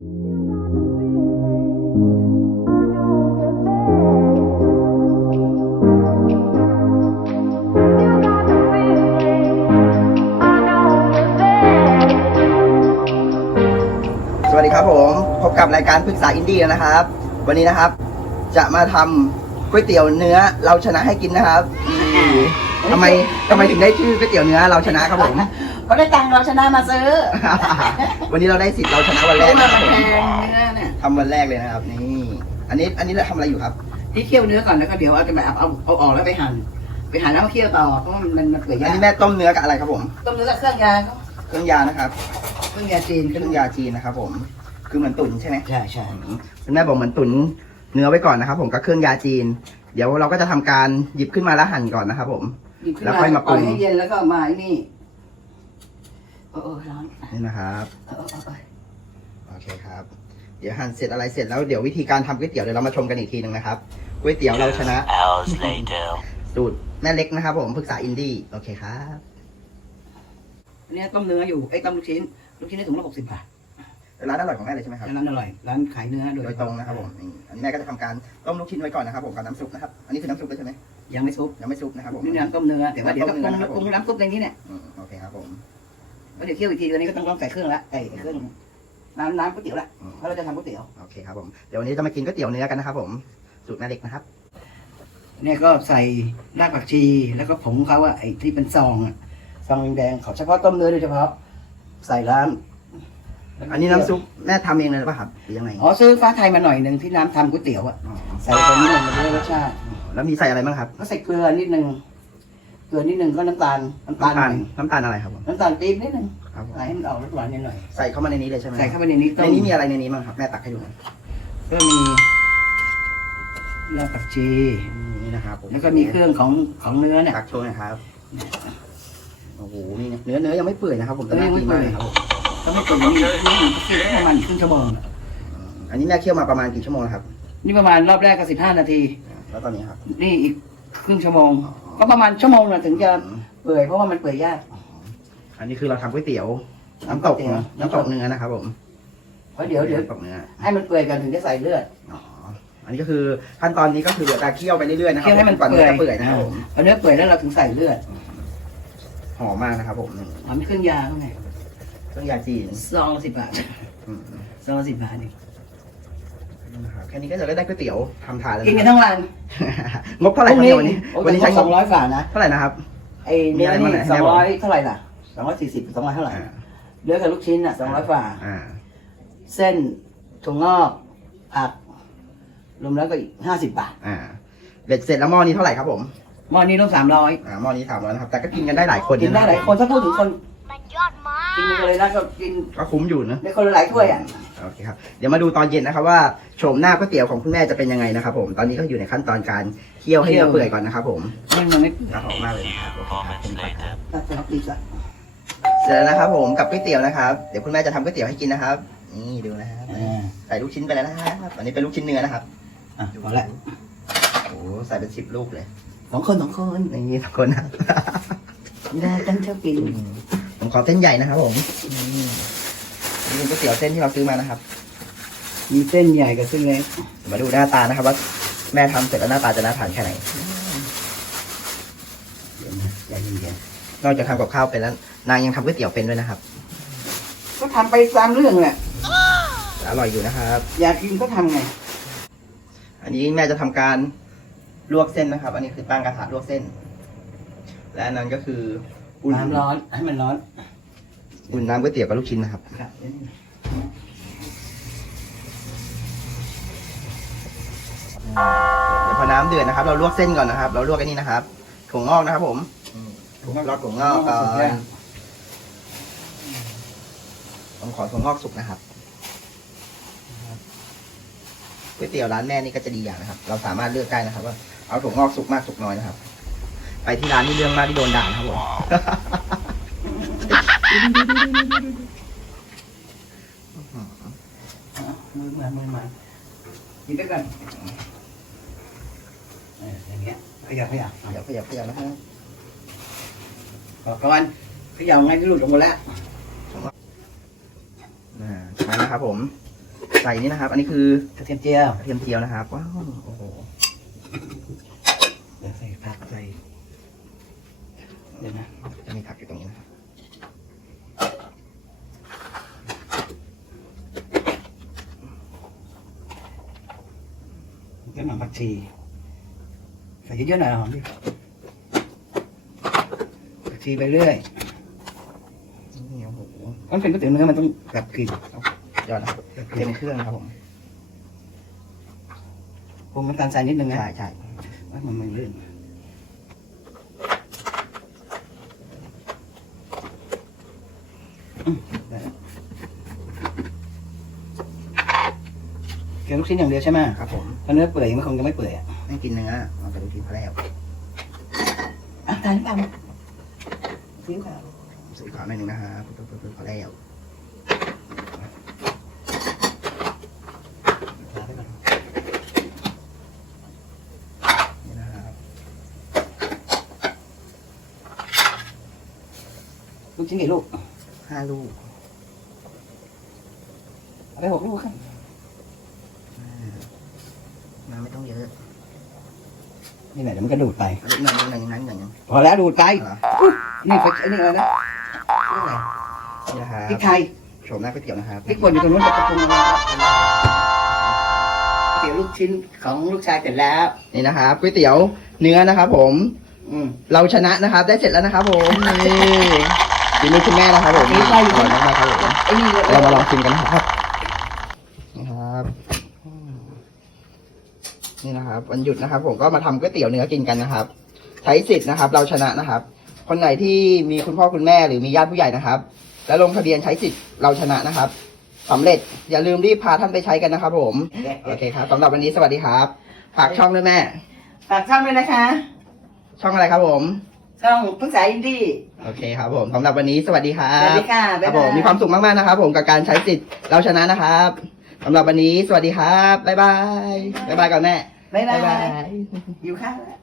สวัสดีครับผมพบกับรายการปรึกษาอินดี้นะครับ วันนี้นะครับ จะมาทำก๋วยเตี๋ยวเนื้อเราชนะให้กินนะครับนี่ทำไมทำไมถึงได้ชื่อก๋วยเตี๋ยวเนื้อเราชนะครับผม เขาได้ตังค์เราชนะมาซื้อวันนี้เราได้สิทธิ์เราชนะวันแรกมานะครับแพผมงเนื้อเนี่ยทำวันแรกเลยนะครับนี่ อันนี้อันนี้เราทำอะไรอยู่ครับ ที่เคี่ยวเนื้อก่อนแล้วก็เดี๋ยวเอาจะไปเอาเอาเอาออกแล้วไปหั่นไปหั่นแล้วมาเคี่ยวต่อเพราะว่ามันมันมันเปื่อยอันยากนี้แม่ต้มเนื้อกับอะไรครับผม ต้มเนื้อกับเครื่องยาก็เครื่องยานะครับ เครื่องยาจีนเครื่องยาจีนนะครับผม คือเหมือนตุ๋นใช่ไหมใช่ใช่คุณแม่บอกเหมือนตุ๋นเนื้อไว้ก่อนนะครับผมกับเครื่องยาจีน เดี๋ยวเราก็จะทำการหยิบขึ้นมาแล้วหั่นก่อนนะครับผม หยิบขึ้นแล้วมาค่อยมาปรุง ล่อยให้เย็นแล้วก็เอามาไอ้นี่ โอ้โอ้ร้อนนี่นะครับเออเออเออโอเคครับ เดี๋ยวหั่นเสร็จอะไรเสร็จแล้วเดี๋ยววิธีการทำก๋วยเตี๋ยวเดี๋ยวเรามาชมกันอีกทีหนึ่งนะครับก๋วยเตี๋ยวเราชนะ hours later. สูตรแม่เล็กนะครับผมปรึกษาอินดี้โอเคครับอันนี้ต้มเนื้ออยู่ไอ้ต้มลูกชิ้น ลูกชิ้นนี่ถุงละหกสิบบาทร้านอร่อยของแม่เลยใช่ไหมครับ ร้านอร่อย ร้านขายเนื้อโดโดยยตรงนะครับผมนี่อันนี้แม่ก็จะทำการต้มลูกชิ้นไว้ก่อนนะครับผมกับน้ำซุปนะครับ อันนี้คือน้ำซุปเลยใช่ไหมยังไม่ซุปยังไม่ซุปนะครับผม นี่น้ำต้มเนื้อแต่ว่าเดี๋ยวก็ปรุงน้ำต้มเนื้อนะครับผมปรุงน้ำซุปในนี้เนี่ยอืมโอเคครับผม แล้วเดี๋ยวเคี่ยวอีกทีตัวนี้ก็ต้องต้องใส่เครื่องละไอ้เครื่องน้ำน้ำก๋วยเตี๋ยวละอืมเพราะเราจะทำก๋วยเตี๋ยวโอเคครับผมเดี๋ยววันนี้จะมากินก๋วยเตี๋ยวเนื้อกันนะครับผมสูตรแม่เล็กนะครับเนี่ยก็ใส่รากผักชีแล้วก็ผงเขาอะไอ้ที่เป็นซองอะซองแดงๆเขาเฉพาะต้มเนื้อโดยเฉพาะ ใส่ร้านอันนี้น้ำซุปแม่ทำเองเลยหรือเปล่ะครับหรือยังไงอ๋อซื้อฟ้าไทยมาหน่อยหนึ่งที่น้ำทำก๋วยเตี๋ยวอะอ๋อใส่ตัวนี้ลงมาด้วยรสชาติแล้วมีใส่อะไรบ้างครับก็ใส่เกลือนิดนึง เกลือนิดนึงก็น้ำตาลน้ำตาลน้ำหตาน่ลอยน้ำตาลอะไรครับผมน้ำตาลปี๊บนิดนึงครับผมใส่ให้มันออกรสหวานนิดหน่อยใส่เข้ามาในนี้เลยใช่ไหมใส่เข้าไปในนี้ต้ในมนี้มีอะไรในนี้บ้างครับแม่ตักให้ดูหน่อยก็มีรากผักชี นี่นะครับผมแล้วก็มีเครื่องของของเนื้อเนี่ย ตักโชว์หนะครับโอ้โหนี่เนื้อเนื้อยังไม่เปื่อยนะครับผมแต่น่ากินมากเลยครับผมก็ไม่เกินนี่นี่ก็คือประมาณครึ่งชั่วโมงอะอันนี้แม่เคี่ยวมาประมาณกี่ชั่วโมงแล้วครับ นี่ประมาณรอบแรกก็สิบห้านาที แล้วตอนนี้ครับ นี่อีกครึ่งชั่วโมง ก็ประมาณชั่วโมงนะถึงจะเปื่อยเพราะว่ามันเปื่อยยาก อันนี้คือเราทำก๋วยเตี๋ยว น้ำตกก๋วยเตี๋ยวเนอะน้ำตกเนื้อนะครับผมเพราะเดี๋ยวเดี๋ยวน้ำตกเนื้อให้มันเปื่อยกันถึงจะใส่เลือดอ๋ออันนี้ก็คือขั้นตอนนี้ก็คือเดี๋ยวจะเคี่ยวไปเรื่อยๆนะครัเคี่ยวให้มันก่อนเปื่เนื้อยอจะเปื่อยนะครับผมพอเนื้อเปื่อยแล้วเราถึงใส่เลือดหอมมากนะครับผมทำเครื่องยาเข้าไงเครื่องยาจีนซองละสิบบาทอืมซองละสิบบาทเอง นะครับแค่นี้ก็จะได้ก๋วยเตี๋ยวทำทานแล้วกินนะกันทั้งวัน งบเท่าไหร่ครับเนี่ยวันนี้โอ้ยวันนี้ใช้งสอบงร้อยฝานะ เท่าไหร่นะครับ ไอ้มีเนื้อะไรอบ้างนี่เนี่ยสองให้บอกร้อยเท่าไหร่ล่ะสองร้อยสี่สิบสองร้อยเท่าไหร่อ่า เนื้อกับลูกชิ้นอะสองร้อยฝาอ่าเส้นถั่วงอกผักรวมแล้วก็อีกห้าสิบบาทอ่าเบ็ดเสร็จแล้วหม้อนี้เท่าไหร่ครับผมหม้อนี้ต้องสามร้อยอ่าหม้อนี้ถามแล้วนะครับ แต่ก็กินกันได้หลายคนกินได้หลายคนถ้าพูดถึงคนมันยอดมา กกินกันเลยนะก็กินก็คุ้มอยู่นะได้คนละหลายถ้วยอะโอเคครับเดี๋ยวมาดูตอนเย็นนะครับว่าโฉมหน้าก๋วยเตี๋ยวของคุณแม่จะเป็นยังไงนะครับผมตอนนี้ก็อยู่ในขั้นตอนการเคี่ยวให้เนื้อเปื่อยก่อนนะครับผมมันยังไม่น่าหอมมากเลยนะครับ moments later. ตัดสลับดีละเสร็จแล้วนะครับผมกับก๋วยเตี๋ยวนะครับเดี๋ยวคุณแม่จะทำก๋วยเตี๋ยวให้กินนะครับ นี่ดูนะครับอ่าใส่ลูกชิ้นไปแล้วนะครับอันนี้เป็นลูกชิ้นเนื้อนะครับอะพอละโอ้โหใส่เป็นสิบลูกเลยสองคนสองคนนี่ทุกคนนะได้ตั้งเท่ากินผม ขอเส้นใหญ่นะครับผมนี่เป็นก๋วยเตี๋ยวเส้นที่เราซื้อมานะครับ มีเส้นใหญ่กับเส้นเล็กมาดูหน้าตานะครับว่าแม่ทำเสร็จแล้วหน้าตาจะน่าทานแค่ไหน เดี๋ยวนะใจเย็นนอกจากทำกับข้าวเป็นแล้ว นางยังทำก๋วยเตี๋ยวเป็นด้วยนะครับ ๆก็ทำไปตามเรื่องแหละ อร่อยอยู่นะครับ อยากกินก็ทำไง อันนี้แม่จะทำการลวกเส้นนะครับ อันนี้คือตั้งกระทะลวกเส้น และอันนั้นก็คืออุ่นน้ำร้อนให้มันร้อน อุ่นน้ำก๋วยเตี๋ยวกับลูกชิ้นนะครับ ครับเดี๋ยวพอน้ำเดือดนะครับ เราลวกเส้นก่อนนะครับ เราลวกอันนี้นะครับถั่วงอกนะครับ ผมถั่วงอกรอถั่วงอกก่อนผมขอถั่วงอกสุกนะครับก๋วยเตี๋ยวร้านแม่นี่ก็จะดีอย่างนะครับ เราสามารถเลือกได้นะครับ ว่าเอาถั่วงอกสุกมากสุกน้อยนะครับ ไปที่ร้านนี่เรื่องมากที่โดนด่านะครับผม มือมามือมากินด้วยกันเอออย่างเงี้ยขยับขยับเดี๋ยวขยับขยับนะครับขอก่อนขยับไงที่หลุดออกมาแล้วอ่าใช่นะครับผมใส่นี่นะครับ อันนี้คือกระเทียมเจียวกระเทียมเจียวนะครับว้าวโอ้โหเดี๋ยวใส่ผักใส่เดี๋ยวนะจะมีผักอยู่ตรงนี้นะครับ ก็หน่อ ผักชีใส่เยอะๆหน่อยหอมดิผักชีไปเรื่อยนี่โอ้โหมันเป็นก๋วยเตี๋ยวเนื้อมันต้องแบบกลิ่นยอดนะครับแบบกเต็ลิ่นมเครื่องครับผมปรุงน้ำตาลทรายนิดนึงนะใช่ใช่ว่ามันมันลื่นอืมได้แล้วเกี่ ยวลูกชิ้นอย่างเดียวใช่ไหมครับผมถ้าเนื้อเปื่อยมันคงจะไม่เปื่อยอะไม่กินเนื้อเอาแต่ดูทีพอแล้วอะตาลน้ำตาลซีอิ๊วขาวสีขาวหน่อยหนึงนะครับปึ๊บปึ๊บปึ๊บพอแล้วลาไปก่อนนี่นะครับลูกชิ้นกี่ลูกห้าลูกเอาไปหกลูกครับ น้ำไม่ต้องเยอะนี่แหละเดี๋ยวมันก็ดูดไปเอาอีกหน่อยหนึงหน่อยหนึงหน่อยหนึงหน่อยหนึงพอแล้วดูดไปเหรอนี่ไฟนี่อะไรนะนี่อะไรนี่นะครับพริกไทยโฉมหน้าก๋วยเตี๋ยวนะครับพริกป่นอยู่ตรงนู้นจะปรุงอะไรเตี๋ยวลูกชิ้นของลูกชายเสร็จแล้วนี่นะครับก๋วยเตี๋ยวเนื้อนะครับผม อืม เราชนะนะครับ ได้เสร็จแล้วนะครับผมนี่ฝีมือคุณแม่นะครับผมฝีมือใครอยู่อร่อยมากๆครับผมไอ้นี่เรามาลองชิมกันนะครับนี่ครับอืม นี่นะครับวันหยุดนะครับ ผมก็มาทำก๋วยเตี๋ยวเนื้อกินกันนะครับ ใช้สิทธิ์นะครับ เราชนะนะครับ คนไหนที่มีคุณพ่อคุณแม่หรือมีญาติผู้ใหญ่นะครับ แล้วลงทะเบียนใช้สิทธิ์เราชนะนะครับสำเร็จอย่าลืมรีบพาท่านไปใช้กันนะครับ ผมโอเคครับสำหรับวันนี้สวัสดีครับฝากช่องด้วยแม่ ฝากช่องด้วยนะคะ ช่องอะไรครับผมช่องพึ่งสายอินดี้โอเคครับผมสำหรับวันนี้สวัสดีครัสวัสบดีค่ะคบ๊ารัยบผบามยมีความสุขมากๆนะครับ ผมกับการใช้สิทธิ์เราชนะนะครับ สำหรับวันนี้สวัสดีครับ บ๊ายบาย บ๊ายบายก่อนแม่ บ๊ายบาบ๊ายบายยอยู่ข้าวแล้ว